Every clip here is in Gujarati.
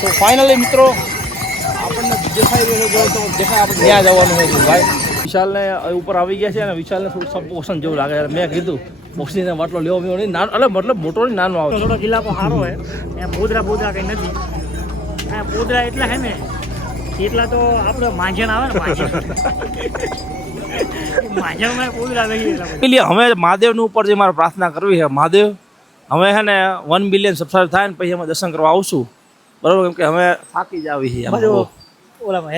તો ફાઇનલી મિત્રો આપણને દેખાઈ રહ્યો જો તો દેખાય આપણે ત્યાં જવાનું હોય ભાઈ. વિશાલને ઉપર આવી ગયા છે અને વિશાલને થોડું સપોષણ જેવું લાગે. મેં કીધું ઓક્સિજન બાટલો લેવો મેં નહીં નાનો એટલે મતલબ મોટો નહીં નાનો આવે. થોડો ઇલાકો સારો હોય ત્યાં પોદરા કંઈ નથી. ત્યાં પોદરા એટલા હે ને એટલા તો આપણે માંજણ આવે ને માંજણમાં પોદરા લઈ એટલે અમે મહાદેવનું ઉપર જે મારે પ્રાર્થના કરવી છે મહાદેવ અમે છે ને 1 બિલિયન સબસ્ક્રાઈબ થાય ને પછી અમે દર્શન કરવા આવશું બરાબર. કેમ કે અમે થાકી જ આવી છીએ ઓલામાં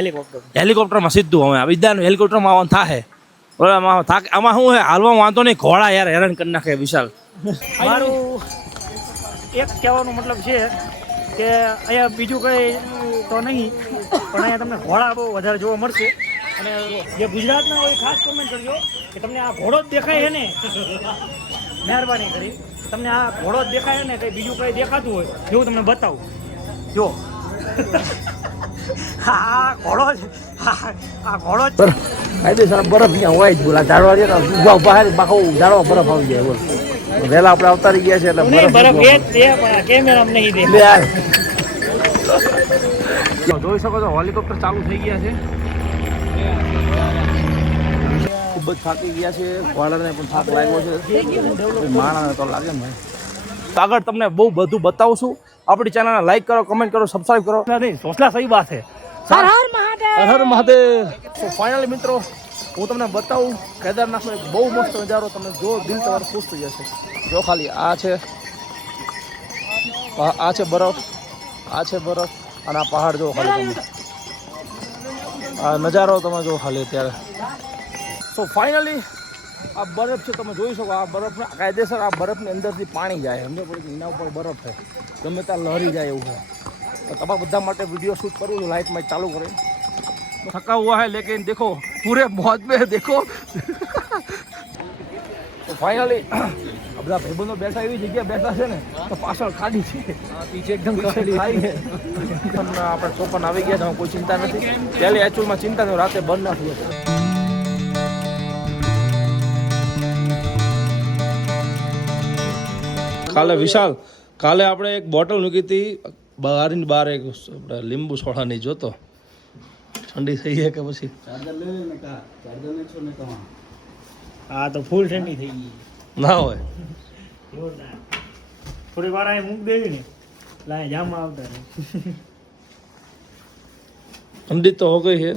હેલિકોપ્ટરમાં સીધું અમે વિદ્યાનું હેલિકોપ્ટરમાં આવવાનું થાય બરાબર. આમાં શું છે હાલમાં વાંધો નહીં ઘોડા યાર હેરાન કરી નાખે વિશાલ. મારું એક કહેવાનો મતલબ છે કે અહીંયા બીજું કંઈ તો નહીં પણ અહીંયા તમને ઘોડા બહુ વધારે જોવા મળશે. અને જે ગુજરાતના હોય ખાસ કોમેન્ટ કરજો કે તમને આ ઘોડો જ દેખાય છે ને મહેરબાની કરી તમને આ ઘોડો જ દેખાય ને કંઈ બીજું કંઈ દેખાતું હોય જેવું તમને બતાવું. જો આ ઘોડો જ આ ઘોડો જ કાયદેસર બરફ ત્યાં હોય જ બોલા ઝાડવા છે ઉભા ઉભા બાખો ઝાડવા બરફ આવી જાય બોલ. વહેલા આપણે અવતારી ગયા છે એટલે બરફ એ જ કેમેરા નહીં દે. જોઈ શકો છો હેલિકોપ્ટર ચાલુ થઈ ગયા છે. ખૂબ જ થાકી ગયા છે વાળાને પણ થાક લાગ્યો છે માણસને તો લાગે ને ભાઈ. આગળ તમને બહુ બધું બતાવશું. આપણી ચેનલને લાઈક કરો કમેન્ટ કરો સબસ્ક્રાઈબ કરો. નહીં સોચલા સહી વાત છે. હર હર મહાદેવ. તો ફાઇનલી મિત્રો હું તમને બતાવું કેદારનાથનો એક બહુ મસ્ત નજારો તમે જો દિલ તમારું ખુશ થઈ જશે. જો ખાલી આ છે બરફ આ છે બરફ અને આ પહાડ જો ખાલી તમે આ નજારો તમે જો ખાલી અત્યારે. તો ફાઇનલી આ બરફ છે તમે જોઈ શકો. આ બરફને કાયદેસર આ બરફની અંદરથી પાણી જાય સમજો પડે કે એના ઉપર બરફ છે ગમે ત્યાં લહરી જાય એવું છે. તો તમારા બધા માટે વિડીયો શૂટ કરું છું લાઇટમાં ચાલુ કરી. થકા હુआ है लेकिन देखो पूरे मौज में देखो. તો ફાઇનલી આ બધા ભાઈબંધો બેઠા એવી જગ્યાએ બેઠા છે ને તો પાછળ ખાડી છે પીછે એકદમ ખાઈ છે. આપણે ચોપન આવી ગયા તો કોઈ ચિંતા નથી. પહેલી એકચ્યુઅલમાં ચિંતા નથી રાતે બંધ ના થઈ હતી. કાલે વિશાલ કાલે આપણે એક બોટલ મૂકી હતી બહારની બહાર એક આપણે લીંબુ સોડાની જોતો ઠંડી થઈ છે કે પછી હા તો ફૂલ ઠંડી થઈ ગઈ ના હોય થોડી વાર અહીં મૂક દેવી ને લાય જામમાં આવતા રહે. ठंडी तो हो गई है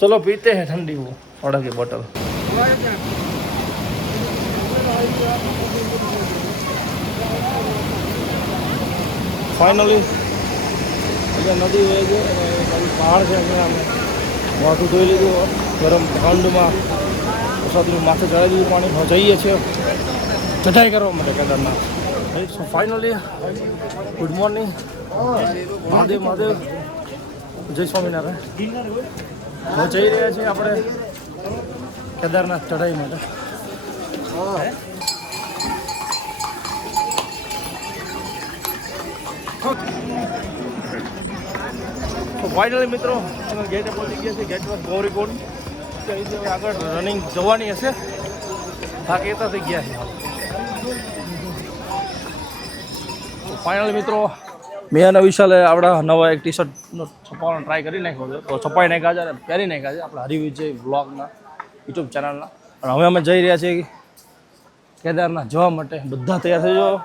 चलो पीते हैं ठंडी वो सोडा की बोतल. फाइनली नदी वही गई पहाड़ से माथું ધોઈ લીધું ગરમ ઠંડમાં વરસાદનું માથે ચડાવી દીધું પાણી જઈએ છીએ ચઢાઈ કરવા માટે Kedarnath. So finally good morning Mahadev Mahadev જય સ્વામિનારાયણ. જઈ રહ્યા છીએ આપણે કેદારનાથ ચઢાઈ માટે. તો ફાઇનલી મિત્રો અમે ગેટે પહોંચી ગયા છીએ. ગેટ પર ગૌરીકુંડ ત્યાંથી હવે આગળ રનિંગ જવાની હશે. થાકી તો થઈ ગયા છે. તો ફાઇનલી મિત્રો મેં અને વિશાલે આપણા નવા એક ટી શર્ટનો છપાવવાનો ટ્રાય કરી નાખ્યો છે. તો છપાઈ નાખ્યા છે અને પહેરી નાખ્યા છે આપણા હરિવિજય બ્લોગના યુટ્યુબ ચેનલના. અને હવે અમે જઈ રહ્યા છીએ કેદારનાથ જવા માટે. બધા તૈયાર થઈ જાઓ.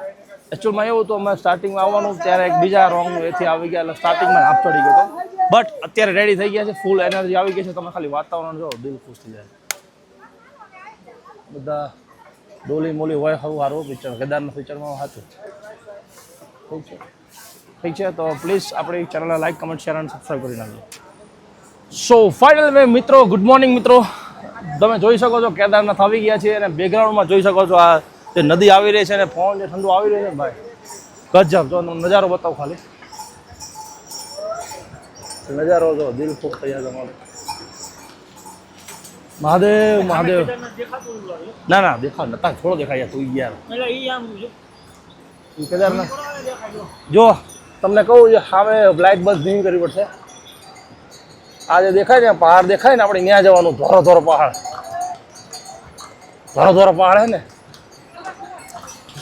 એકચ્યુઅલમાં એવું હતું અમે સ્ટાર્ટિંગમાં આવવાનું ત્યારે એક બીજા રોંગ એથી આવી ગયા એટલે સ્ટાર્ટિંગમાં હાફ ચડી ગયો હતો. બટ અત્યારે રેડી થઈ ગયા છે ફૂલ એનર્જી આવી ગઈ છે. તમે ખાલી વાતાવરણ જો દિલ ખુશ થઈ જાય. બધા ડોલી મોલી હોય સારું સારું પિક્ચર કેદારનાથ પિક્ચરમાં સાચું ઠીક છે. તો પ્લીઝ આપણી ચેનલને લાઈક કમેન્ટ શેર અને સબસ્ક્રાઈબ કરી નાખજો. સો ફાઇનલ મેં મિત્રો ગુડ મોર્નિંગ મિત્રો તમે જોઈ શકો છો કેદારનાથ આવી ગયા છે અને બેકગ્રાઉન્ડમાં જોઈ શકો છો આ જે નદી આવી રહી છે અને પવન જે ઠંડુ આવી રહ્યું છે ભાઈ ગજબ. જો નજારો બતાવો ખાલી નજારો જો દિલ ખુશ થઈ જાય તમારો. મહાદેવ મહાદેવ ના ના દેખાડ નતા થોડો દેખાય તું યાર કેદારનાથ જો તમને કહું સામે લાઇટ બસ ધીમી કરવી પડશે. આ જે દેખાય ને પહાડ દેખાય ને આપણે ત્યાં જવાનું ધોરો ધોરો પહાડ હે ને.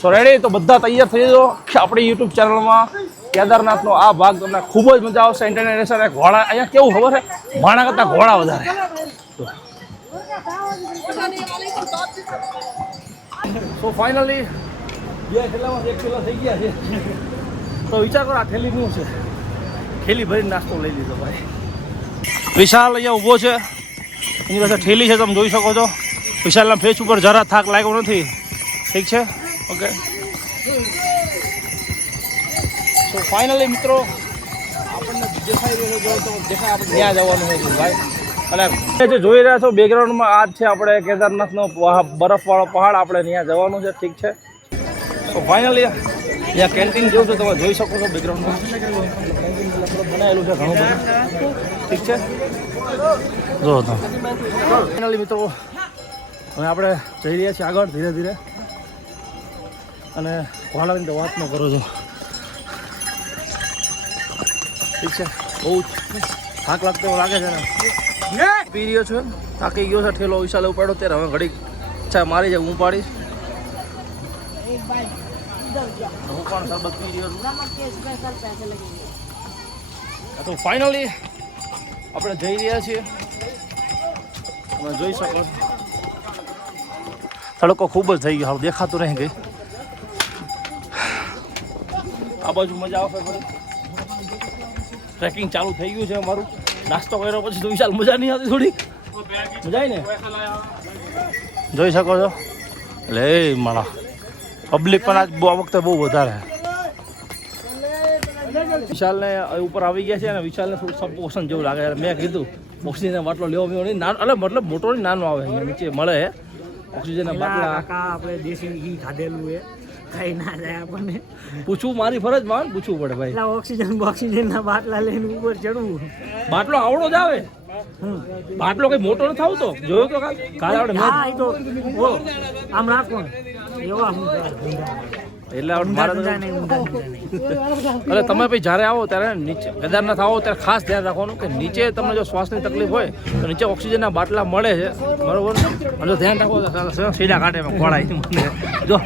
સો રેડી, તો બધા તૈયાર થઈ જજો કે આપણી યુટ્યુબ ચેનલમાં કેદારનાથનો આ ભાગ તમને ખૂબ જ મજા આવશે. ઇન્ટરનેશનલ ઘોડા અહીંયા કેવું ખબર છે, માણા કરતાં ઘોડા વધારે. તો ફાઇનલી 2 થેલામાં 1 થેલા થઈ ગયા છે. તો વિચાર કરો આ થેલી શું છે, થેલી ભરીને નાસ્તો લઈ લીધો ભાઈ. વિશાલ અહીંયા ઊભો છે, એની પાસે થેલી છે, તમે જોઈ શકો છો. વિશાલના ફેસ ઉપર જરા થાક લાગ્યો નથી. ઠીક છે, ઓકે. તો ફાઇનલી મિત્રો આપણને દેખાઈ રહ્યો છે, તો દેખાય આપણે ત્યાં જવાનું હોય છે ભાઈ. અને જે જોઈ રહ્યા છો બેકગ્રાઉન્ડમાં આ છે આપણે કેદારનાથનો બરફવાળો પહાડ, આપણે ત્યાં જવાનું છે. ઠીક છે, તો ફાઇનલી અહીંયા કેન્ટીન જેવું છે, તમે જોઈ શકો છો બેકગ્રાઉન્ડમાં બનાવેલું છે ઘણું બધું. ઠીક છે, જો તો ફાઇનલી મિત્રો હવે આપણે જઈ રહ્યા છીએ આગળ ધીરે ધીરે. અને ઘોડાની તો વાત ન કરો છો. ઠીક છે, બહુ થાક લાગતો એવું લાગે છે ને. પી રહ્યો છું, થાકી ગયો છે. ઠેલો વિશાલે ઉપાડો ત્યારે હવે ઘડી ઈચ્છા મારી જાય હું પાડીશ. હું પણ શરબત પી રહ્યો છું. તો ફાઇનલી આપણે જઈ રહ્યા છીએ, તમે જોઈ શકો છો. તડકો ખૂબ જ થઈ ગયો, દેખાતું નહીં ગઈ. આ બાજુ મજા આવશે ફરી. ટ્રેકિંગ ચાલુ થઈ ગયું છે અમારું. નાસ્તો કર્યો પછી તો વિશાલ મજા નહીં આવતી, થોડી મજા આવી ને. જોઈ શકો છો. એટલે એ મારા પબ્લિક પણ આજ આ વખતે બહુ વધારે. વિશાલને ઉપર આવી ગયા છે અને વિશાલને થોડું સબોશન જેવું લાગે. મેં કીધું ઓક્સિજન બાટલો લેવો મેં નહીં, નાનો એટલે મતલબ મોટો નહીં, નાનો આવે અહીંયા નીચે મળે ઓક્સિજનના બાટલા. આપણે દેશી ઘી ખાધેલું એ કઈ ના જાય આપણને. પૂછવું મારી ફરજ માં, પૂછવું પડે ભાઈ. ઓક્સિજનના બાટલા લઈને ઉપર ચડવું. બાટલો આવડો જ આવે, બાટલો કઈ મોટો નથી આવતો. જોયો તો કાલે આપણે આમ રાખવાનું એવા એટલે એટલે તમે ભાઈ જ્યારે આવો ત્યારે નીચે કેદારનાથ આવો ત્યારે ખાસ ધ્યાન રાખવાનું કે નીચે તમને જો શ્વાસની તકલીફ હોય તો નીચે ઓક્સિજનના બાટલા મળે છે, બરોબર. અને જો ધ્યાન રાખો તો સીધા કાઢે ખોળાય મને જો.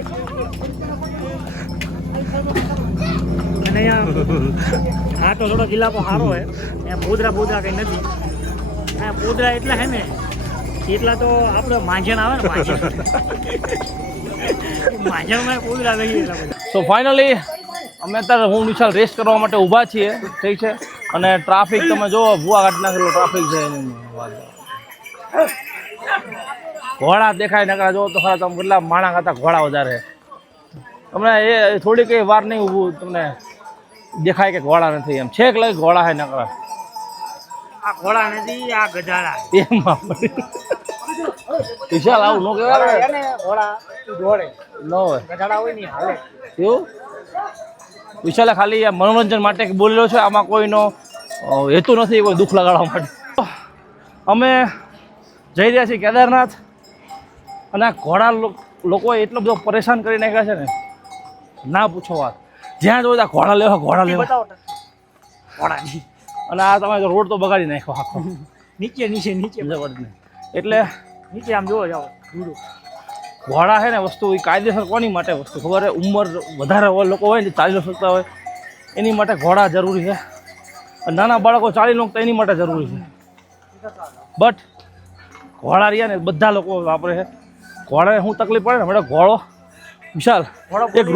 અને આ તો થોડો ઇલાકો સારો હોય, અહીંયા પોદરા કંઈ નથી. અહીંયા પોદરા એટલા હે ને, એટલા તો આપણે માંજણ આવે ને, માંજણમાં પોદરા લઈએ એટલા બધા. સો ફાઇનલી અમે અત્યારે હું વિશાલ રેસ્ટ કરવા માટે ઊભા છીએ. ઠીક છે, અને ટ્રાફિક તમે જુઓ, ભૂવા કાઢી નાખેલો ટ્રાફિક છે. ઘોડા દેખાય નકરા જો તો ખરા, તમે કેટલા માણા કરતા ઘોડા વધારે. તમને એ થોડી કઈ વાર નહીં ઊભું તમને દેખાય કે ઘોડા નથી, એમ છેક લઈ ઘોડા હે નકરા. આ ઘોડા નથી, આ ગધાડા. એમાં વિશાલ આવું ન કહેવાય ને, ઘોડા દોડે ન હોય, ગધાડા હોય ને હાલે. એવું વિશાલે ખાલી આ મનોરંજન માટે બોલેલો છે, આમાં કોઈનો હેતુ નથી કોઈ દુઃખ લગાડવા માટે. અમે જઈ રહ્યા છીએ કેદારનાથ, અને આ ઘોડા લોકોએ એટલો બધો પરેશાન કરી નાખ્યા છે ને, ના પૂછો વાત. જ્યાં જો ત્યાં ઘોડા લેવા ઘોડાની. અને આ તમે રોડ તો બગાડી નાખ્યો આખો. નીચે એટલે નીચે આમ જોવો જાઓ. ઘોડા છે ને વસ્તુ એ કાયદેસર કોની માટે વસ્તુ ખબર છે? ઉંમર વધારે હોય લોકો હોય ને, ચાલી શકતા હોય એની માટે ઘોડા જરૂરી છે. નાના બાળકો ચાલી શકતા એની માટે જરૂરી છે. બટ ઘોડા રહ્યા ને બધા લોકો વાપરે છે. ઘોડાને શું તકલીફ પડે ને, હમણાં ઘોડો વિશાલ એક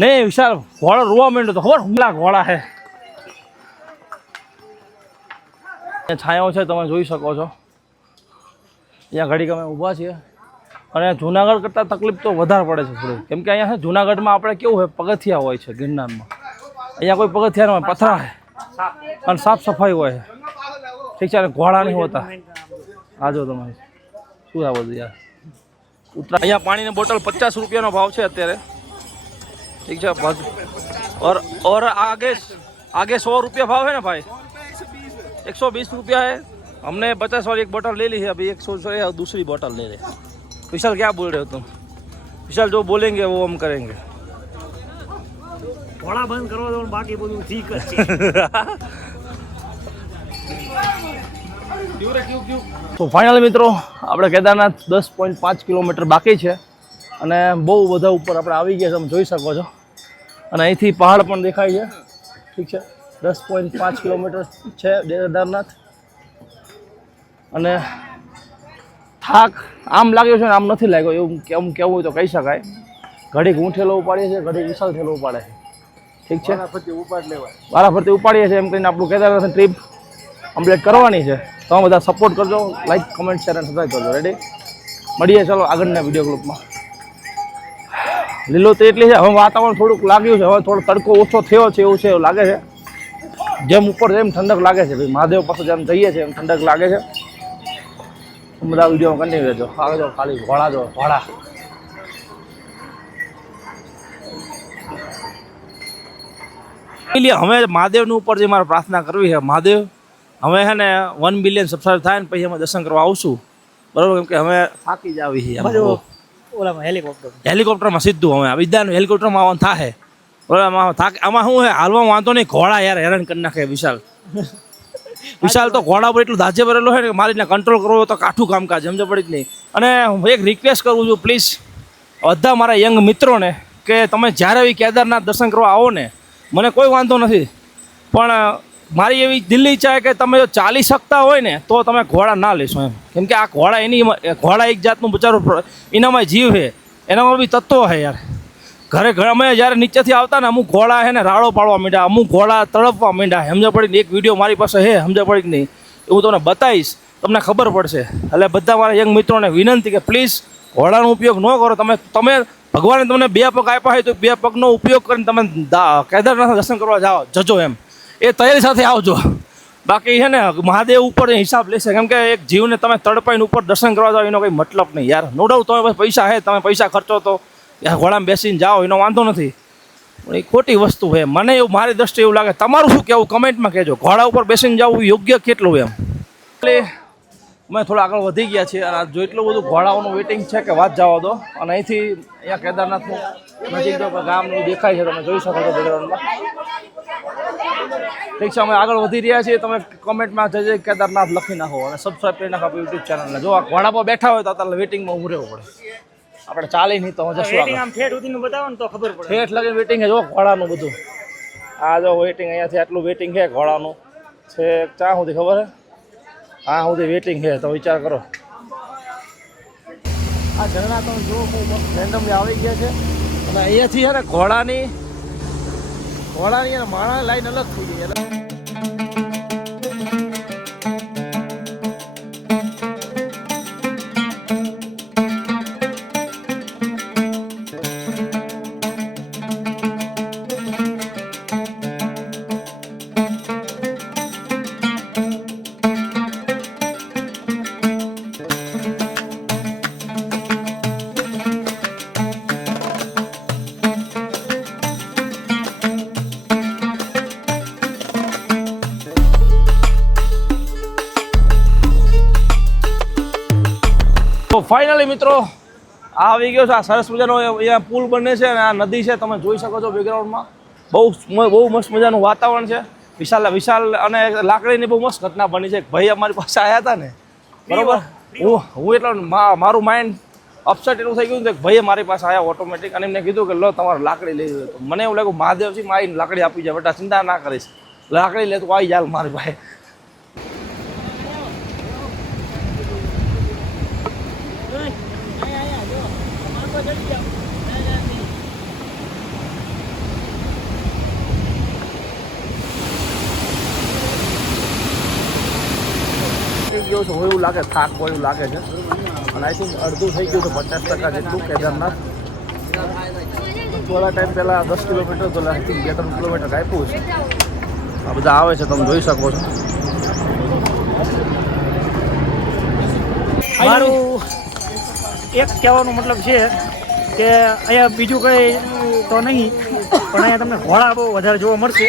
નહીં વિશાલ ઘોડો રોવા માંડ્યો તો ખબર હુમલા ઘોડા છે. છાંયો છે, તમે જોઈ શકો છો. અહીંયા ઘડીક અમે ઊભા છીએ, અને જુનાગઢ કરતાં તકલીફ તો વધારે પડે છે થોડી, કેમ કે અહીંયા છે જુનાગઢમાં આપણે કેવું હોય, પગથિયા હોય છે ગિરનારમાં. અહીંયા કોઈ પગથિયા ન હોય, પથરા હોય અને સાફ સફાઈ હોય છે. ઠીક છે, અને ઘોડા નહીં હોતા. આ જો તમે શું આ બધું યાર. અહીંયા પાણીની બોટલ 50 રૂપિયાનો ભાવ છે અત્યારે. ઠીક છે, और आगे 100 रुपया भाव है ना भाई, 120 रुपया है. हमने 50 वाली एक बोतल ले ली है, अभी 100 से दूसरी बोतल ले रहे हैं. विशाल क्या बोल रहे हो तुम? विशाल जो बोलेंगे वो हम करेंगे. घोड़ा बंद करो तो बाकी બધું ઠીક જ છે. તો ફાઇનલ મિત્રો આપણે કેદારનાથ 10.5 કિલોમીટર બાકી છે, અને બહુ બધા ઉપર આપણે આવી ગયા છે, તમે જોઈ શકો છો. અને અહીંથી પહાડ પણ દેખાય છે. ઠીક છે, 10.5 કિલોમીટર છે કેદારનાથ. અને થાક આમ લાગ્યો છે ને આમ નથી લાગ્યો, એવું કેમ કહેવું હોય તો કહી શકાય. ઘડીક હું ઠેલો ઉપાડીએ છીએ, ઘડીક વિશાલ ઠેલો ઉપાડે છે. ઠીક છે, વારાફરતી ઉપાડીએ છીએ એમ કહીને આપણું કેદારનાથની ટ્રીપ કમ્પ્લીટ કરવાની છે. તમે બધા સપોર્ટ કરજો, લાઈક કમેન્ટ શેર અને સબસ્ક્રાઈબ કરજો. રેડી, મળીએ ચાલો આગળના વિડીયો ક્લિપમાં. લીલોતરી એટલી છે, હવે વાતાવરણ થોડુંક લાગ્યું છે, હવે થોડો તડકો ઓછો થયો છે એવું છે, એવું લાગે છે. જેમ ઉપર જેમ ઠંડક લાગે છે ભાઈ, મહાદેવ પાસે જેમ જઈએ છીએ એમ ઠંડક લાગે છે. બધા વિડીયોમાં કન્ટિન્યુ રહેજો. આગળ જો ખાલી ઘોડા જો ઘોડા. હવે મહાદેવની ઉપર જે મારે પ્રાર્થના કરવી છે, મહાદેવ હવે છે ને 1 બિલિયન સબસ્ક્રાઈબ થાય ને પછી અમે દર્શન કરવા આવશું, બરાબર? કેમ કે હવે થાકી જ આવી છે. ઓલામાં હેલિકોપ્ટરમાં સીધું હવે વિદ્યાનું હેલિકોપ્ટરમાં આવવાનું થાય, બરાબર? આમાં શું છે, હાલમાં વાંધો નહીં, ઘોડા યાર હેરાન કરી નાખે. વિશાલ તો ઘોડા પર એટલું દાજે ભરેલો છે ને મારીને કંટ્રોલ કરવો તો કાઠું કામકાજ, સમજ પડી જ નહીં. અને હું એક રિક્વેસ્ટ કરું છું, પ્લીઝ બધા મારા યંગ મિત્રોને, કે તમે જ્યારે બી કેદારનાથ દર્શન કરવા આવો ને, મને કોઈ વાંધો નથી, પણ મારી એવી દિલ્હી ઈચ્છા કે તમે જો ચાલી શકતા હોય ને તો તમે ઘોડા ના લેશો એમ. કેમ કે આ ઘોડા એક જાતનું બચારું, એનામાં જીવ છે, એનામાં બી તત્વો છે યાર. ઘરે અમે જ્યારે નીચેથી આવતા ને અમુક ઘોડા છે ને રાડો પાડવા માંડ્યા, અમુક ઘોડા તડપવા માંડ્યા, સમજ પડી. એક વિડીયો મારી પાસે છે, સમજ પડી કે નહીં, એવું તમને બતાવીશ, તમને ખબર પડશે. એટલે બધા મારા યંગ મિત્રોને વિનંતી કે પ્લીઝ ઘોડાનો ઉપયોગ ન કરો. તમે ભગવાને તમને 2 પગ આપ્યા હોય તો 2 પગનો ઉપયોગ કરીને તમે કેદારનાથ દર્શન કરવા જાઓ જજો એમ, એ તૈયારી સાથે આવજો. બાકી છે ને મહાદેવ ઉપર હિસાબ લેશે, કેમ કે એક જીવને તમે તડપાઈને ઉપર દર્શન કરવા જાઓ એનો કંઈ મતલબ નહીં યાર. નો ડાઉટ તમે પૈસા છે, તમે પૈસા ખર્ચો તો ઘોડામાં બેસીને જાઓ એનો વાંધો નથી, પણ એ ખોટી વસ્તુ છે. મને એવું, મારી દ્રષ્ટિએ એવું લાગે. તમારું શું કહેવું કમેન્ટમાં કહેજો, ઘોડા ઉપર બેસીને જવું યોગ્ય કેટલું એમ. એટલે અમે થોડા આગળ વધી ગયા છીએ અને જો એટલું બધું ઘોડાઓનું વેઇટિંગ છે કે વાત જવા દો. અને અહીંથી અહીંયા કેદારનાથનું નજીક જો ગામનું દેખાય છે, તમે જોઈ શકો છો બેકગ્રાઉન્ડમાં. ઠીક છે, અમે આગળ વધી રહ્યા છીએ. તમે કમેન્ટમાં જય કેદારનાથ લખી નાખો અને સબસ્ક્રાઈબ કરી નાખો આપણી યુટ્યુબ ચેનલને. જો આ ઘોડા પર બેઠા હોય તો અત્યારે વેઇટિંગમાં ઊભું રહેવું પડે, આપણે ચાલી નહીં તો જશું આગળ. બતાવો ને તો ખબર પડે. ઠેઠ લગીને વેઇટિંગ છે જો ઘોડાનું બધું. આ જો વેઇટિંગ, અહીંયાથી આટલું વેઇટિંગ છે ઘોડાનું, છે ચા સુધી ખબર છે, હા સુધી વેઇટિંગ છે. તો વિચાર કરો, આ ઝરણા તો જો રેન્ડમલી આવી ગયા છે. અને અહીંયાથી છે ને ઘોડાની અને માણસ લાઈન અલગ થઈ ગઈ. તો ફાઇનલી મિત્રો આ આવી ગયો છે. આ સરસ મજાનો અહીંયા પુલ બને છે અને આ નદી છે, તમે જોઈ શકો છો બેકગ્રાઉન્ડમાં. બહુ મસ્ત મજાનું વાતાવરણ છે. વિશાલ અને લાકડીની બહુ મસ્ત ઘટના બની છે. ભાઈ અમારી પાસે આવ્યા હતા ને, બરોબર, હું એટલે મારું માઇન્ડ અપસેટ એટલું થઈ ગયું કે ભાઈએ મારી પાસે આવ્યા ઓટોમેટિક અને એમને કીધું કે લો તમારે લાકડી લઈ લો. તો મને એવું લાગ્યું મહાદેવજી મારી લાકડી આપી જાય, બેટા ચિંતા ના કરીશ, લાકડી લે તો આવી જાય મારી પાસે. ગયો છે એવું લાગે, થાક હોય એવું લાગે છે. અને આઈ થિંક અડધું થઈ ગયું છે, 50% જેટલું કેદારનાથ. થોડા ટાઈમ પહેલાં 10 કિલોમીટર તો આઈ થિંક 2-3 કિલોમીટર આપ્યું છે. આ બધા આવે છે, તમે જોઈ શકો છો. મારું એક કહેવાનો મતલબ છે કે અહીંયા બીજું કંઈ તો નહીં, પણ અહીંયા તમને ઘોડા બહુ વધારે જોવા મળશે.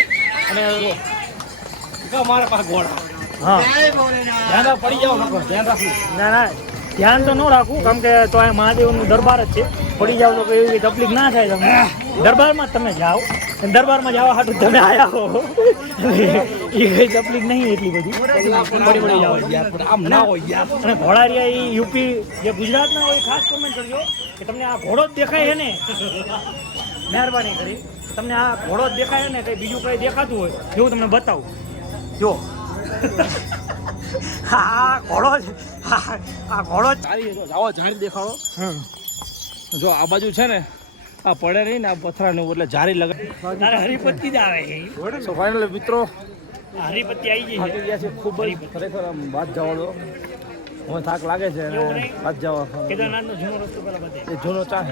અને મારા પાસે ઘોડા, હા ધ્યાન પડી જાવ, ધ્યાન રાખવું. ના ધ્યાન તો ન રાખવું, કારણ કે તો અહીંયા મહાદેવનું દરબાર જ છે. પડી જાવ તો કોઈ એવી તકલીફ ના થાય તમને, દરબારમાં જ તમે જાઓ. દરબારમાં જવા હાટું તમે આયા હો એ કઈ તકલીફ નહીં એટલી બધી પડી પડી જાવ આમ ના હોય યાર. અને ઘોડારિયા એ યુપી જે ગુજરાતના હોય ખાસ કોમેન્ટ કરજો કે તમને આ ઘોડો જ દેખાય છે ને મહેરબાની કરી તમને આ ઘોડો જ દેખાય છે ને કંઈ બીજું કંઈ દેખાતું હોય એવું તમને બતાવું જો આ ઘોડો જ આ ઘોડો જ સારી જો જાઓ ઝાડી દેખાડો. જો આ બાજુ છે ને આ પડે નહીં ને આ પથરાનું એટલે જારી લગાવી. તારે હરિપત્તી જ આવે છે સો ફાઇનલી મિત્રો હરિપત્તી આવી ગઈ થાકી ગયા છે ખૂબ જ ખરેખર આમ વાત જવા દો. હવે થાક લાગે છે અને વાત જવા કેદારનાથનો જૂનો રસ્તો પેલા બધે એ જૂનો ચાહે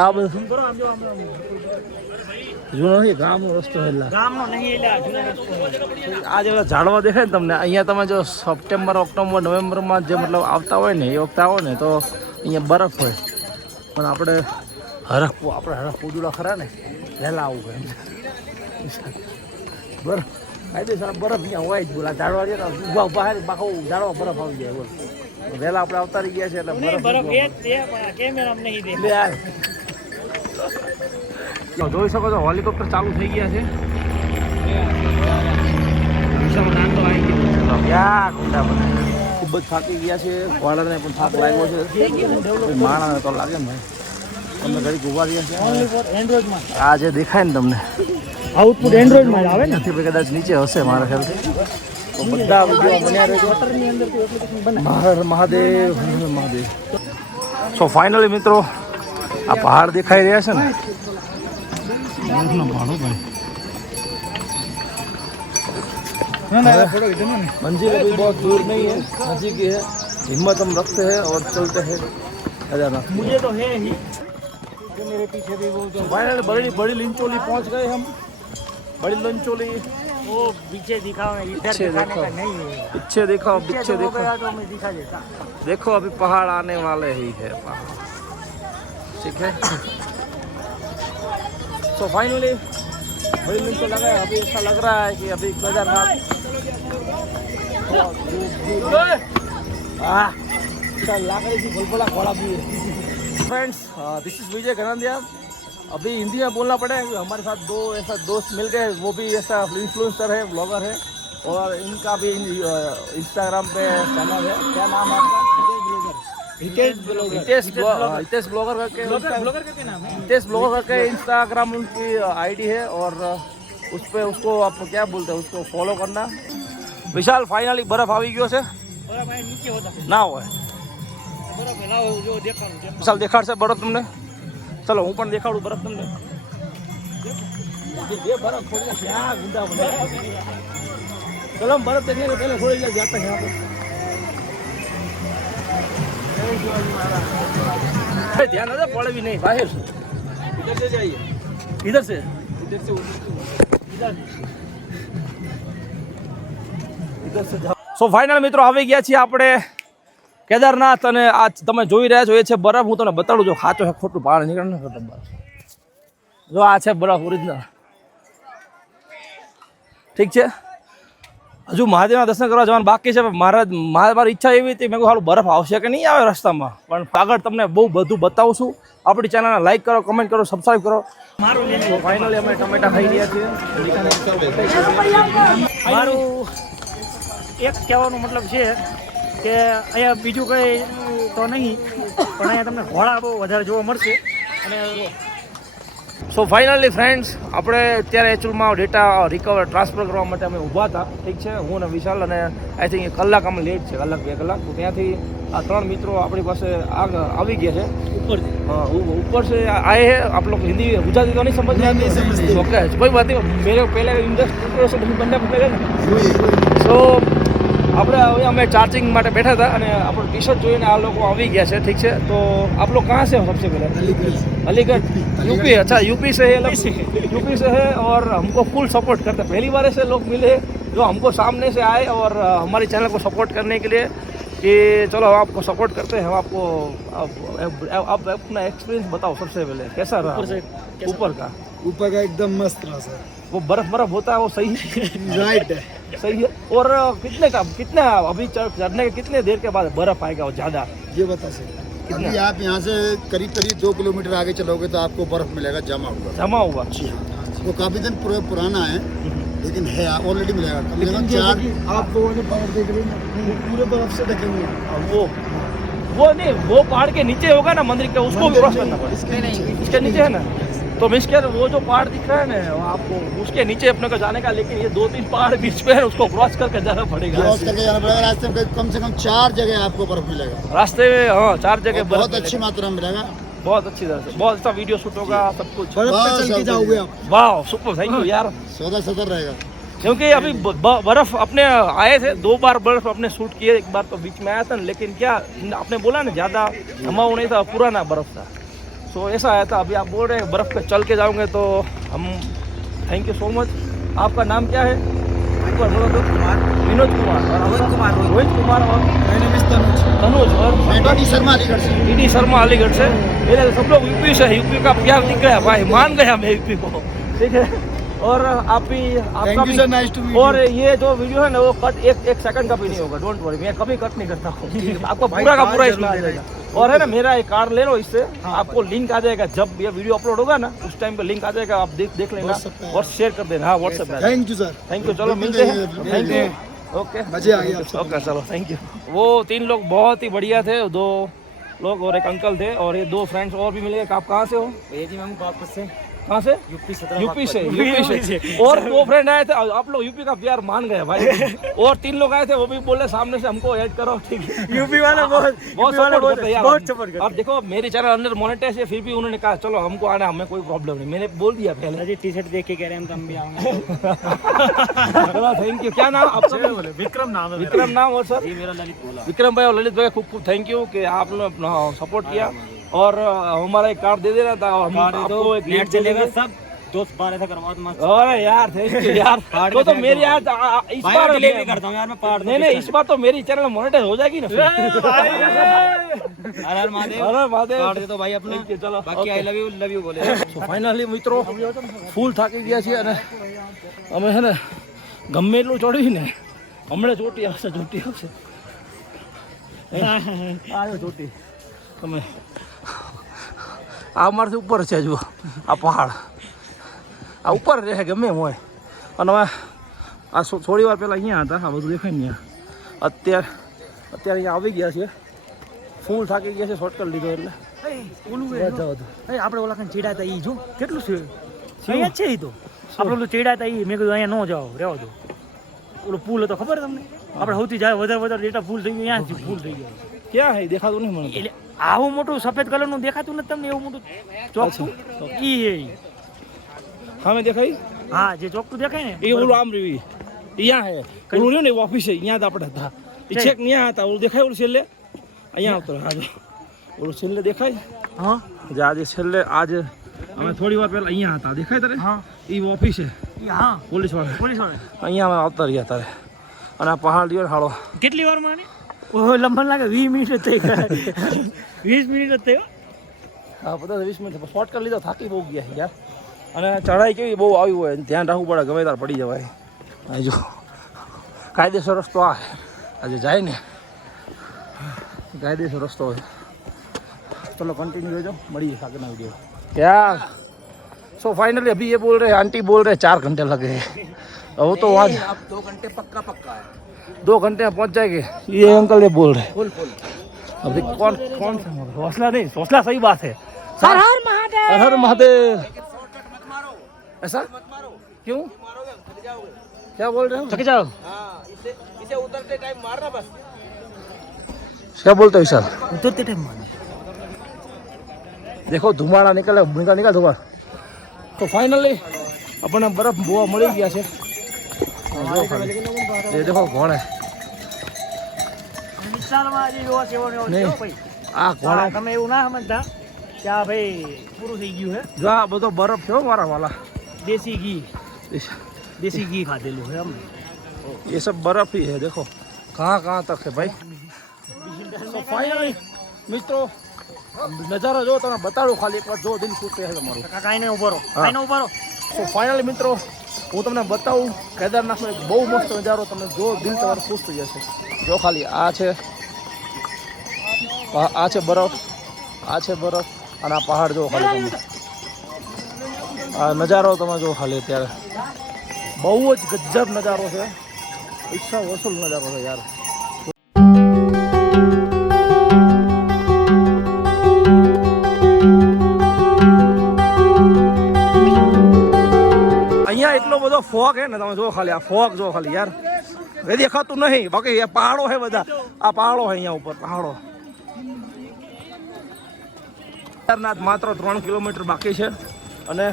આ બધું કરો આમ જો આમ જૂનો નથી ગામનો રસ્તો એટલે ગામનો નહીં એટલે આ જૂનો રસ્તો આ જે બધા ઝાડવા દેખાય ને તમને અહીંયા તમે જો સપ્ટેમ્બર ઓક્ટોબર નવેમ્બરમાં જે મતલબ આવતા હોય ને એ વખતે આવો ને તો અહીંયા બરફ હોય પણ આપણે હરખ પૂજુડા ખરા ને વહેલા આવું હોય બરફ કાયદેસર બરફ અહીંયા હોય જ બોલા ઝાડવા છે ને ઊભા બહાર બાખો ઝાડવા બરફ આવી જાય બોલ વહેલા આપણે અવતારી ગયા છે એટલે નહીં બરફ બરફ એ જ તે પણ કેમેરામાં નહીં દે લે યાર જોઈ શકો છો હેલિકોપ્ટર ચાલુ થઈ ગયા છે. ખૂબ જ થાકી ગયા છે. વાળાને પણ થાક લાગ્યો છે. માણસને તો લાગે ને ભાઈ તમે ઘડી ઉભા રહ્યા છે. ઓનલી ફોર એન્ડ્રોઈડમાં આ જે દેખાય ને તમને આઉટપુટ એન્ડ્રોઈડમાં જ આવે ને નથી કદાચ નીચે હશે મારા ખ્યાલથી. તો બધા વિડીયો બન્યા રહેજો. ની અંદર તું એપ્લિકેશન બને મહાદેવ મહાદેવ. સો ફાઇનલી મિત્રો આ પહાડ દેખાઈ રહ્યા છે ને मंजिल अभी बहुत दूर नहीं है, नजीक ही है. हिम्मत हम रखते हैं और चलते हैं केदारनाथ. मुझे तो है ही जो मेरे पीछे भी वो जो फाइनली बड़ी लिंचोली पहुंच गए हम. बड़ी लिंचोली वो पीछे दिखाओ ना, इधर पीछे दिखाने देखो. का नहीं है पीछे देखो पीछे हो देखो गया तो मैं दिखा देता. देखो अभी पहाड़ आने वाले ही है पहाड़. ठीक है. सो फाइनली बड़ी लिंचो लगा है. अभी ऐसा लग रहा है कि अभी केदारनाथ फ्रेंड्स दिस इज विजय गनंदिया. अभी हिंदी में बोलना पड़ेगा. हमारे साथ दो ऐसा दोस्त मिल गए, वो भी ऐसा इन्फ्लुएंसर है, ब्लॉगर है और इनका भी इंस्टाग्राम पे चैनल है. क्या नाम है आपका? हितेश ब्लॉगर करके ब्लॉगर का क्या नाम है? हितेश ब्लॉगर करके इंस्टाग्राम उनकी आईडी है और उस पर उसको आप क्या बोलते हैं उसको फॉलो करना. विशाल फाइनली बर्फ આવી ગયો છે बड़ा भाई नीचे होता ના હોય. बड़ा फैलाओ जो देखा વિશાલ દેખાડશે બરફ તમને. ચલો હું પણ દેખાડું બરફ તમને. ये बर्फ थोड़ी क्या गुंडा बने. चलो हम बर्फ देखने के पहले थोड़ी देर जाते हैं यहाँ पे. ध्यान है पड़े भी नहीं बाहर. इधर से जाइए. इधर से સો ફાઇનલ મિત્રો આવી ગયા છીએ આપણે કેદારનાથ અને આ તમે જોઈ રહ્યા છો એ છે બરફ. હું તમને બતાડું છું સાચો છે ખોટું બહાર નીકળે ને જો આ છે બરફ ઓરિજિનલ. ઠીક છે. હજુ મહાદેવના દર્શન કરવા જવાનું બાકી છે. મારી ઈચ્છા એવી હતી મેં કહું સારું બરફ આવશે કે નહીં આવે રસ્તામાં, પણ આગળ તમને બહુ બધું બતાવું છું. આપણી ચેનલને લાઈક કરો, કમેન્ટ કરો, સબસ્ક્રાઈબ કરો. મારું ફાઇનલી અમે ટમેટા ખાઈ રહ્યા છીએ. મારું એક કહેવાનો મતલબ છે કે અહીંયા બીજું કંઈ તો નહીં, પણ અહીંયા તમને ઘોડા બહુ વધારે જોવા મળશે. અને સો ફાઇનલી ફ્રેન્ડ્સ આપણે અત્યારે એકચ્યુઅલમાં ડેટા રિકવર ટ્રાન્સફર કરવા માટે અમે ઊભા હતા. ઠીક છે. હું અને વિશાલ અને આઈ થિંક કલાક અમે લેટ છે, કલાક 2 કલાક. તો ત્યાંથી આ 3 મિત્રો આપણી પાસે આવી ગયા છે ऊपर से आए हैं. आप लोग हिंदी गुजराती तो नहीं समझ रहे हैं? ओके कोई बात नहीं. मेरे पहले इंडस्ट्री से नहीं बनने पड़ेगा ना. સો આપણે હવે અમે ચાર્જિંગ માટે બેઠા હતા અને આપણું ટી શર્ટ જોઈને આ લોકો આવી ગયા છે. ઠીક છે. તો आप लोग कहाँ से हो सबसे पहले? अलीगढ़ यूपी. अच्छा यूपी से है, यूपी से है और हमको फुल सपोर्ट करते हैं. पहली बार ऐसे लोग मिले जो हमको सामने से आए और हमारी चैनल को सपोर्ट करने के लिए कि चलो हम आपको सपोर्ट करते हैं. हम आपको आप अपना एक्सपीरियंस बताओ सबसे पहले कैसा रहा ऊपर का एकदम मस्त रहा सर. वो बर्फ होता है वो सही राइट है. सही है. और कितना अभी चढ़ने के कितने देर के बाद बर्फ आएगा वो ज़्यादा ये बता सकते अभी आप यहाँ से करीब 2 किलोमीटर आगे चलोगे तो आपको बर्फ मिलेगा जमा हुआ। जमा हुआ वो काफी दिन पुराना है, लेकिन है ऑलरेडी मिलेगा। कम से कम 4 आप वो वाले पहाड़ देख रहे हैं, वो पूरे बर्फ से ढके हुए हैं। वो नहीं, वो पहाड़ के नीचे होगा ना मंदिर के, उसको भी क्रॉस करना पड़ेगा। इसके नीचे है ना, तो मिस कर वो जो पहाड़ दिख रहा है ना, वो आपको उसके नीचे अपने को जाने का, लेकिन ये 2-3 पहाड़ बीच पे है, उसको क्रॉस करके जाना पड़ेगा। क्रॉस करके जाना पड़ेगा। रास्ते में कम से कम 4 जगह आपको बर्फ मिलेगा। रास्ते में हाँ 4 जगह बहुत अच्छी मात्रा में मिलेगा। बहुत अच्छी तरह से, बहुत अच्छा वीडियो शूट होगा, सब कुछ। बर्फ पे चल के जाओगे आप। वाह सुपर, थैंक यू यार। सदर रहेगा, क्योंकि अभी बर्फ अपने आए थे 2 बार, बर्फ अपने शूट किए, एक बार तो बीच में आया था, लेकिन क्या आपने बोला ना ज़्यादा जमाव नहीं था, पुराना बर्फ था, तो ऐसा आया था। अभी आप बोल रहे हैं बर्फ पे चल के जाओगे तो हम, थैंक यू सो मच। आपका नाम क्या है? एक बार बोलो तो। विनोद कुमार, रोहित कुमार और तनुज और डी शर्मा अलीगढ़ से। डी शर्मा अलीगढ़ से। मेरे सब लोग यूपी से, यूपी का प्यार दिख गया भाई, मान गया मैं यूपी को, ठीक है। और आप भी, आपका भी। नाइस टू मीट और ये जो वीडियो है ना, वो कट एक सेकंड का भी नहीं होगा, डोंट वरी, मैं कभी कट नहीं करता हूँ। आपको पूरा का पूरा इसमें आ जाएगा। और है ना, मेरा एक कार्ड ले लो, इससे आपको लिंक आ जाएगा, जब ये वीडियो अपलोड होगा ना, उस टाइम पे लिंक आ जाएगा, आप देख लेना और शेयर कर देना। हाँ व्हाट्सएप पे। Thank you sir, thank you, चलो मिलते हैं। थैंक यू, ओके, मजे आ गए। ओके चलो, थैंक यू। वो 3 लोग बहुत ही बढ़िया थे, 2 लोग और एक अंकल थे, और ये 2 फ्रेंड्स और भी मिल गए। आप कहाँ से हो? हम वापस से कहाँ से? यूपी से। और 2 फ्रेंड आए थे, आप लोग यूपी का प्यार मान गए भाई। और 3 लोग आए थे, वो भी बोले सामने से हमको ऐड करो, ठीक है। यूपी वाला बहुत सपोर्ट। और देखो मेरी चैनल अंडर मोनेटाइज है, फिर भी उन्होंने कहा चलो हमको आना, हमें कोई प्रॉब्लम नहीं, मैंने बोल दिया पहले। टी-शर्ट देख के कह रहे हैं हम भी आएंगे। चलो थैंक यू। क्या नाम आपका? विक्रम नाम है। विक्रम नाम। और सर? मेरा ललित बोला। विक्रम भाई और ललित भाई खूब थैंक यू कि आपने अपना सपोर्ट किया, और हमारा एक कार्ड दे देना था, और आपको एक नेट चलेगा सब दोस्त बार ऐसा करवा मत। अरे यार थैंक यू यार। तो मेरी यार इस बार डिलीवरी करता हूं यार मैं पार्ट। नहीं इस बार तो मेरी चैनल मोनेटाइज हो जाएगी ना। हर महादेव कार्ड दे दो भाई अपने। चलो बाकी आई लव यू बोले। तो फाइनली મિત્રો ફૂલ થાકી ગયા છે, અને અમે છે ને ગમે એટલું ચડીને હમણાં ચોટી આવશે આવ્યો ચોટી। તમે આ અમારથી ઉપર છે, જુઓ આ પહાડ, આ ઉપર રહે ગમે એમ હોય। અને હવે આ થોડી વાર પહેલાં અહીંયા હતા, આ બધું દેખાય ને, અત્યારે અહીંયા આવી ગયા છે, ફૂલ થાકી ગયા છે, શોર્ટકટ લીધો એટલે આપણે ઓલા કઈ ચીડાતા ઈ જો કેટલું છે, અહીંયા જ છે ઈ તો આપણે ઓલું ચીડાતા ઈ, મેં કીધું અહીંયા ન જાઓ, રહેવા દો। ઓલો પુલ હતો ખબર તમને, આપણે સૌથી જાય વધારે ડેટા ફૂલ થઈ ગયો, અહીંયા ફૂલ થઈ ગયો। ક્યાં હે દેખાતું નહીં મને, એટલે આવું મોટું સફેદ કલરનું દેખાતું નથી તમને, એવું મોટું ચોકટું ઈ હે। હા મેં દેખાય, હા જે ચોકટું દેખાય ને એ ઓલું આમ રહ્યું, અહીંયા હે ઓલું રહ્યું ને ઓફિસ છે, અહીંયા જ આપણે હતા, એ છેક ત્યાં હતા, ઓલું દેખાય ઓલું છેલ્લે અહીંયા આવતો, હા ઓલું છેલ્લે દેખાય। હા જે આજે છેલ્લે આજે અમે થોડી વાર પહેલા અહીંયા હતા, દેખાય તારે? હા એ ઓફિસ છે હા પોલીસ વાળા, અહીંયા અમે આવતા રહ્યા તારે। અને આ પહાડ લ્યો હાલો કેટલી વાર માં ઓહો લંબન લાગે 20 મિનિટ થઈ ગયા 20 મિનિટ જ થયો। હા 15-20 મિનિટ શોર્ટ કરી લીધો, થાકી બહુ ગયા યાર। અને ચઢાઈ કેવી બહુ આવી હોય, ધ્યાન રાખવું પડે, ગમે તાર પડી જવાય। અહીં જો કાયદેસર રસ્તો આ આજે જાય ને, કાયદેસર રસ્તો હોય। चलो कंटिन्यू हो जाओ, बढ़िया आगे वीडियो। क्या सो फाइनली अभी ये बोल रहे हैं, आंटी बोल रहे हैं 4 घंटे लगे, वो तो आज अब 2 घंटे पक्का है, 2 घंटे में पहुंच जाएंगे, ये अंकल ये बोल रहे हैं। फुल अभी कौन सा हौसला नहीं, हौसला सही बात है। हर हर महादेव, हर हर महादेव। ऐसा क्यों, क्या बोल रहे हो? थक जाओ, इसे उतरते टाइम मारना बस। क्या बोलते हो विशाल? उतरते टाइम मारना। देखो धुमाड़ा निकल धुमाड़ा। तो फाइनली अपने बर्फ बोआ मળી ગયા છે। ये देखो कौन है, વિશાલમાં જે એવો છે એવો નહીં ભાઈ, આ કોણ હા તમે એવું ના સમજતા કે આ ભાઈ પૂરું થઈ ગયું છે। જો આ બધો બરફ છે મારા વાલા, દેશી ઘી ખાધેલું છે અમને। ये सब बर्फ ही है, देखो कहाँ कहाँ तक है भाई। तो फाइनली मित्रों नजारा जो તમે બતાડો ખાલી એકવાર, જો દિલ ખુશ થાય તમારું। કાંઈ નહીં ઉભો રહો, કાંઈ નહીં ઉભો રહો। તો ફાઇનલી મિત્રો હું તમને બતાવું કેદારનાથનો એક બહુ મસ્ત નજારો, તમે જો દિલ તમારું ખુશ થઈ જશે। જો ખાલી આ છે બરફ, આ છે બરફ અને આ પહાડ જો ખાલી તમે આ નજારો તમે જો ખાલી અત્યારે બહુ જ ગજબ નજારો છે, પૈસા વસૂલ નજારો છે યાર. અહીંયા એટલો બધો ફોગ હે ને, તમે જો ખાલી આ ફોગ જો ખાલી યાર, એ દેખાતું નહીં, બાકી એ પહાડો છે બધા, આ પહાડો છે અહીંયા ઉપર પહાડો. કેદારનાથ માત્ર 3 કિલોમીટર બાકી છે અને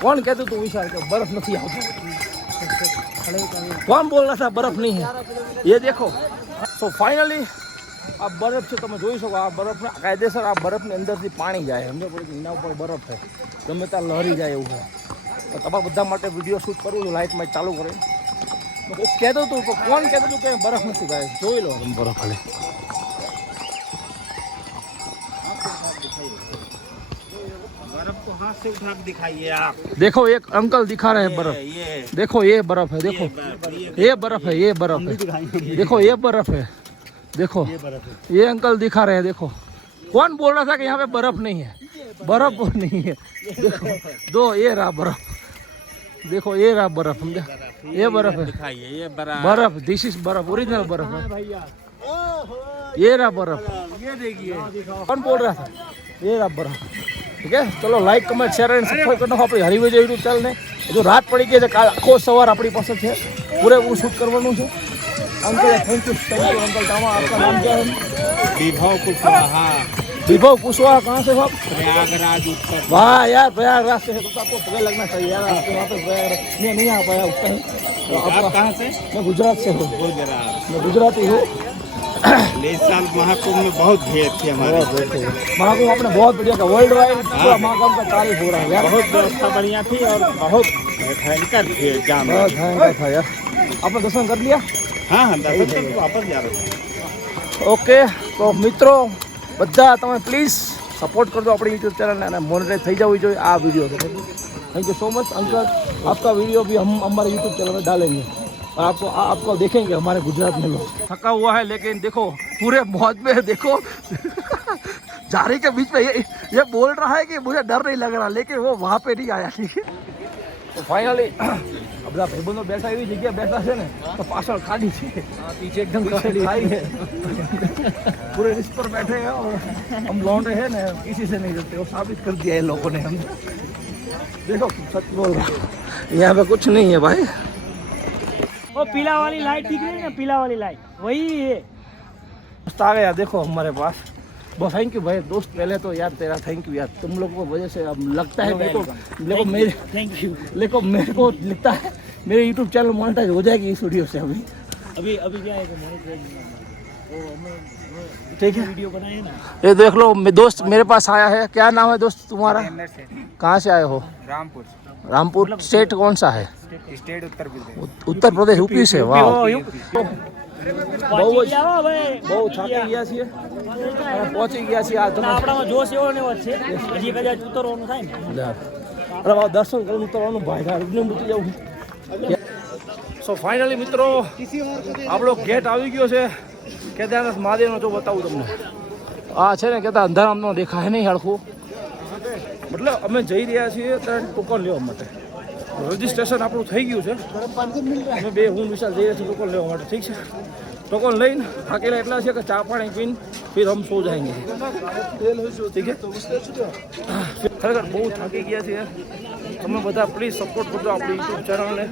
કોણ કહેતું તું વિશાલ કે બરફ નથી આવતો? કોણ બોલ રહા था बर्फ नहीं है? ये देखो. तो फाइनली આ બરફ છે, તમે જોઈ શકો આ બરફ કાયદેસર આ બરફની અંદરથી પાણી જાય, સમજો પડે એના ઉપર બરફ છે, ગમે ત્યાં લહરી જાય એવું છે. તો તમારા બધા માટે વિડીયો શૂટ કરવું છું, લાઇટમાં ચાલુ કરે. કહેતો હતું તો કોણ કહેતો હતું કે બરફ નથી ભાઈ? જોઈ લો તમે બરફ ખાલી. बर्फ को हाथ से उठा के दिखाइए आप. देखो एक अंकल दिखा रहे हैं बर्फ, देखो ये बर्फ है, देखो ये बर्फ है, ये बर्फ है, देखो ये बर्फ है, देखो ये अंकल दिखा रहे हैं. देखो कौन बोल रहा था कि यहाँ पे बर्फ नहीं है? बर्फ नहीं है, देखो दो ये रहा बर्फ, देखो ये रहा बर्फ, समझा? ये बर्फ है, दिखाइए ये बर्फ. बर्फ, दिस इज बर्फ, ओरिजिनल बर्फ है. ये रहा बर्फ, ये देखिए कौन बोल रहा था? ये रहा बर्फ. ठीक है, चलो like comment share and subscribe करना अपनी हरिविजय यूट्यूब चैनल ने. जो रात पड़ी गई है, કાલ આખો સવાર આપણી પાસે છે, પૂરેપૂરું શૂટ કરવાનું છે. Uncle thank you uncle. टामा आपका नाम क्या है? विभव कुशवाहा, विभव कुशवाहा. कहाँ से आप? प्रयागराज उत्तर. वाह यार, प्रयागराज से है तो आपको पता लगना चाहिए यार. आपके वहाँ पे प्रयागराज नहीं आ पाया उतना ही. आप कहाँ से? मैं गुजरात से हूँ, गुजरात. मैं गुजराती हूँ. इस साल महाकुंभ में बहुत भीड़ थी हमारे. महाकुंभ आपने बहुत बढ़िया का वर्ल्ड वाइड पूरा महाकुंभ का तारीफ हो रहा है यार. बहुत व्यवस्था बढ़िया थी और बहुत भयंकर भीड़ जाम. बहुत भयंकर था यार. आपने दर्शन कर लिया? हाँ हाँ, दर्शन करके वापस जा रहे थे. ઓકે, તો મિત્રો બધા તમે પ્લીઝ સપોર્ટ કરજો આપણી यूट्यूब चैनल ने, મોનેટાઈઝ થઈ જવી જોઈએ આ वीडियो से. Thank you so much uncle. आपका वीडियो भी हम हमारे यूट्यूब चैनल में डालेंगे और आपको देखेंगे हमारे गुजरात में लोग. थका हुआ है लेकिन देखो पूरे मौज में है. देखो जारी के बीच में ये बोल रहा है कि मुझे डर नहीं लग रहा, लेकिन वो वहाँ पे नहीं आया. ठीक है, तो फाइनली બધા ભાઈબંધો બેઠા એવી જગ્યાએ બેઠા છે ને, તો પાછળ ખાલી છે, पीछे एकदम खाली है. पूरे रिस्क पर बैठे हैं और हम लौंडे हैं ना, किसी से नहीं डरते. वो साबित कर दिया है लोगों ने. हम देखो सच बोल रहा हूँ, यहाँ पे कुछ नहीं है भाई. वो पीला वाली लाइट दिख रही है ना, पीला वाली लाइट वही है. आ गया देखो हमारे पास. बहुत थैंक यू भाई दोस्त. पहले तो यार तेरा थैंक यू यार, तुम लोगों की वजह से अब लगता है मेरे को थैंक यू. मेरे को लगता है मेरे यूट्यूब चैनल मोनेटाइज हो जाएगी इस वीडियो से. अभी क्या है कि मोनेटाइज वो हमें ठीक है, वीडियो बनाए ना. ये देख लो दोस्त मेरे पास आया है. क्या नाम है दोस्त तुम्हारा? कहाँ से आए हो? रामपुर. रामपुर स्टेट कौन सा है? स्टेट उत्तर प्रदेश. उत्तर प्रदेश, यूपी से. वाह, બહુ જ આવો ભાઈ, બહુ થાકી ગયા છીએ, પહોંચી ગયા છીએ. આ તમે આપણામાં જોશ એવો ને એવો જ છે. હજી કદાચ ઉતરવાનું થાય ને, અરે બાબા દર્શન કરીને ઉતરવાનું ભાઈ, એકદમ ઉતરી જવું. સો ફાઇનલી મિત્રો આપણો ગેટ આવી ગયો છે કેદારનાથ મહાદેવનો. જો બતાવું તમને, આ છે ને કહેતા અંધારામાં દેખાય નહીં હળખું, મતલબ અમે જઈ રહ્યા છીએ ત્યારે ટોકન લેવા માટે. રજીસ્ટ્રેશન આપણું થઈ ગયું છે, અમે બે હું વિશાલ જઈ રહ્યા છીએ ટોકન લેવા માટે. ઠીક છે, टोकन લઈને થાકેલા એટલા છે કે ચા પાણી પીને फिर हम सो जाएंगे. ठीक है, ખરેખર બહુ થાકી ગયા છીએ. તમે બધા પ્લીઝ સપોર્ટ કરજો આપણી યુટ્યુબ ચેનલને.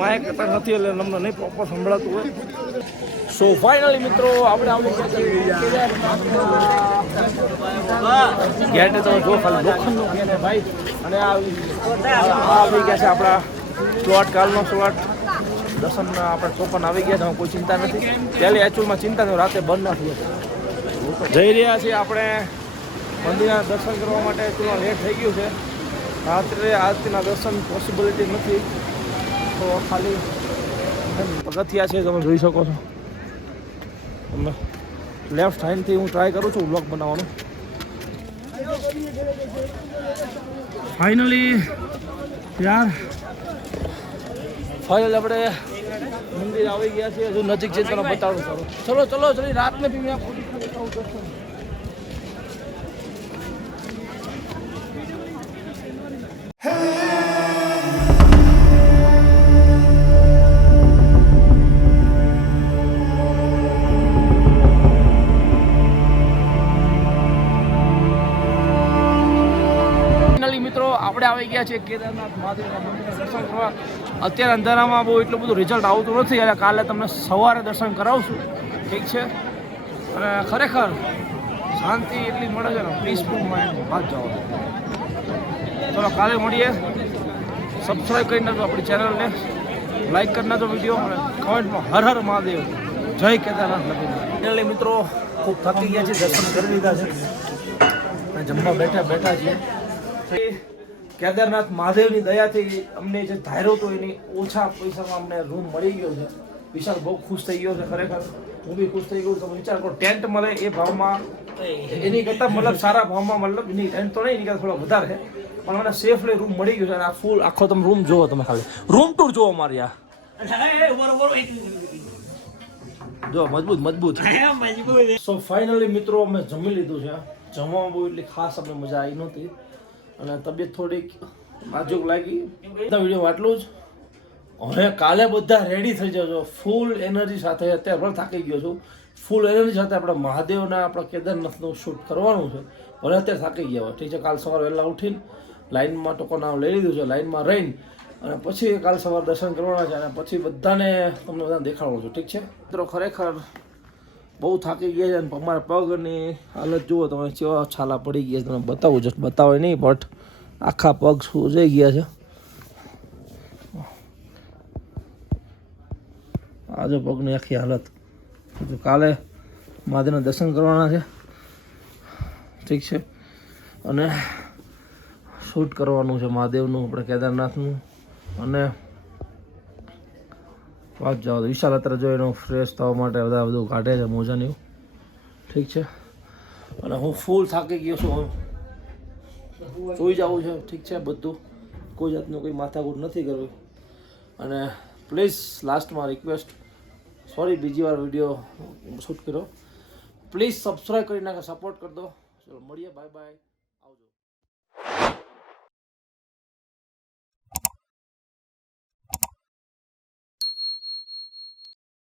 માઇક કરતા નથી એટલે અમને નહીં પ્રોપર સંભળાતું હોય. સો ફાઇનલી મિત્રો આપણે આવી ગેટ તો જો ખાલી લોખંડનો ગેટ ભાઈ. અને આવી ગયા છે આપણા સ્લોટ, કાલનો સ્લોટ. દર્શનના આપણે ટોકન આવી ગયા છે, કોઈ ચિંતા નથી. પહેલી એકચ્યુઅલમાં ચિંતા તો રાતે બંધ ના થઈ. જઈ રહ્યા છીએ આપણે મંદિરના દર્શન કરવા માટે. થોડું લેટ થઈ ગયું છે, રાત્રે આરતીના દર્શન પોસિબિલિટી નથી, તો ખાલી પગથિયા છે, તમે જોઈ શકો છો. તમે લેફ્ટ હેન્ડથી હું ટ્રાય કરું છું બ્લોગ બનાવવાનું. ફાઇનલી યાર ફાઇનલ આપણે મંદિર આવી ગયા છે. હજુ નજીક છે, તમને બતાવું. ચલો ચલો ચલો, રાત में भी मैं आपको दिखाता हूँ दर्शन. આપણે આવી ગયા છીએ કેદારનાથ મહાદેવના મંદિરના દર્શન કરવા. અત્યારે અંધારામાં બહુ એટલું બધું રિઝલ્ટ આવતું નથી, એટલે કાલે તમને સવારે દર્શન કરાવશું, ઠીક છે. અને ખરેખર શાંતિ એટલી મળે છે ને, પીસફુલ માઇન્ડ વાત જાઓ. ચલો કાલે મળીએ. સબસ્ક્રાઈબ કરી નાખજો આપણી ચેનલને, લાઈક કરી નાખજો વિડીયો, અને કમેન્ટમાં હર હર મહાદેવ, જય કેદારનાથ લખી. ફાઇનલી મિત્રો ખૂબ થાકી ગયા છે, દર્શન કરી લીધા છે અને જમવા બેઠા છીએ. કેદારનાથ મહાદેવની દયાથી અમને જે ધાર્યો હતો એની ઓછા પૈસામાં અમને રૂમ મળી ગયો છે. વિશાલ બહુ ખુશ થઈ ગયો છે, ખરેખર હું બી ખુશ થઈ ગયો. તમે વિચાર કરો, ટેન્ટ મળે એ ભાવમાં, એની કરતાં મતલબ સારા ભાવમાં, મતલબ એની ટેન્ટ તો નહીં, એની કરતાં થોડો વધારે છે, પણ મને સેફલી રૂમ મળી ગયો છે. અને આ ફૂલ આખો તમે રૂમ જોવો, તમે ખાલી રૂમ ટૂર જોવો મારી. આ જો મજબૂત. સો ફાઇનલી મિત્રો અમે જમી લીધું છે. જમવામાં બહુ એટલી ખાસ અમને મજા આવી નહોતી અને તબિયત થોડીક નાજુક લાગી. વિડીયો આટલું જ. હવે કાલે બધા રેડી થઈ જજો ફૂલ એનર્જી સાથે. અત્યારે પણ થાકી ગયો છું. ફૂલ એનર્જી સાથે આપણે મહાદેવના, આપણા કેદારનાથનું શૂટ કરવાનું છે. ભલે અત્યારે થાકી ગયા હોય, ઠીક છે. કાલ સવારે વહેલા ઉઠીને લાઇનમાં ટોકન નામ લઈ લીધું છે, લાઇનમાં રહીને અને પછી કાલ સવારે દર્શન કરવાના છે અને પછી બધાને તમને બધાને દેખાડવાનું છું, ઠીક છે મિત્રો. ખરેખર બહુ થાકી ગયા છે અને અમારા પગની હાલત જુઓ તમે, કેવા છાલા પડી ગયા છે. તમે બતાવું જસ્ટ બતાવે નહીં, બટ આખા પગ સૂજાઈ ગયા છે. આજે પગની આખી હાલત. કાલે મહાદેવના દર્શન કરવાના છે, ઠીક છે. અને શૂટ કરવાનું છે મહાદેવનું, આપણે કેદારનાથનું. અને વાત જાઓ, વિશાલ અત્યારે જો એનો ફ્રેશ થવા માટે બધા બધું કાઢે છે મોજાને એવું, ઠીક છે. અને હું ફૂલ થાકી ગયો છું, સુઈ જવું છે, ઠીક છે. બધું કોઈ જાતનું કોઈ માથાકૂટ નથી કરવી. અને પ્લીઝ લાસ્ટમાં રિક્વેસ્ટ, સોરી બીજી વાર વિડીયો શૂટ કર્યો, પ્લીઝ સબસ્ક્રાઈબ કરી નાખો, સપોર્ટ કરી દો. ચલો મળીએ, બાય બાય.